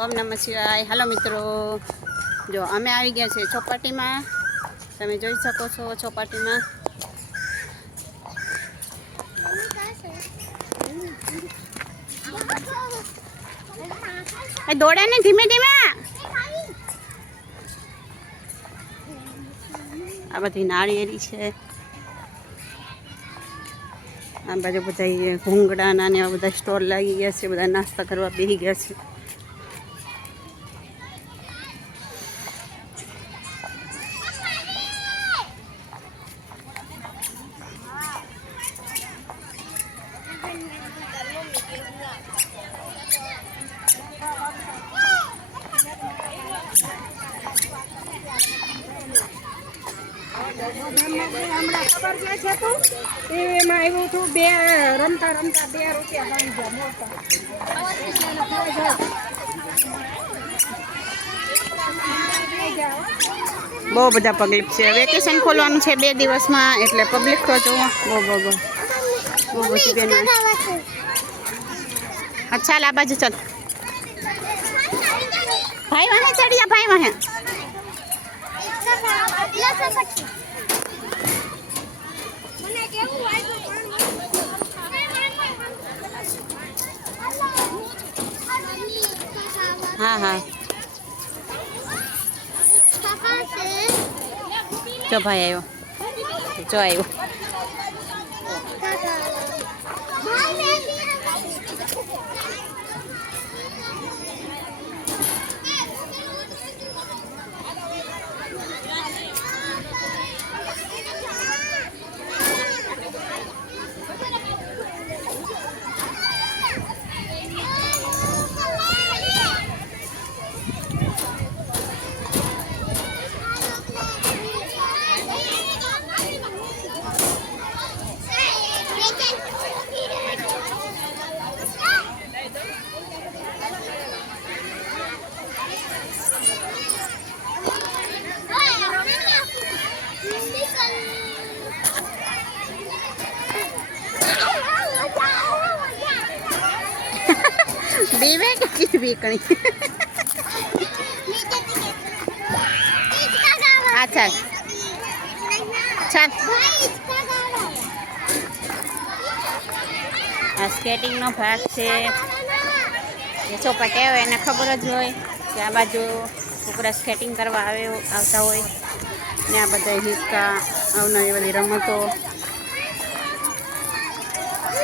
ઓમ નમઃ શિવાય। હાલો મિત્રો, જો અમે આવી ગયા છે ચોપાટીમાં। તમે જોઈ શકો છો ચોપાટીમાં। દોડે ને ધીમે ધીમે। આ બધી નાળિયેરી છે। આ બાજુ બધા ઘૂંગડાના ને એવા બધા સ્ટોલ લાગી ગયા છે। બધા નાસ્તા કરવા બેસી ગયા છે। હમણાં ખબર જે છે તું એમાં આવ્યું હતું બે રમતા રમતા ₹2 બની ગયા મોટા। બહુ બધા પબ્લિક છે। વેકેશન ખોલવાનું છે 2 દિવસમાં, એટલે પબ્લિક તો જુઓ બહુ બધી બેન। અચ્છા આ બાજુ ચાલ ભાઈ, વહે ચડી જા ભાઈ, વહે। हाँ हाँ जो भाई आयो, जो आयो। बीवे की बीकणी। अच्छा चल, आ स्केटिंग नो भाग छे। ये ચોપાટી આવે એને ખબર જ હોય કે આ બાજુ છોકરા સ્કેટિંગ કરવા આવતા હોય ને। આ બધા હિસ્સા અવનવી બધી રમતો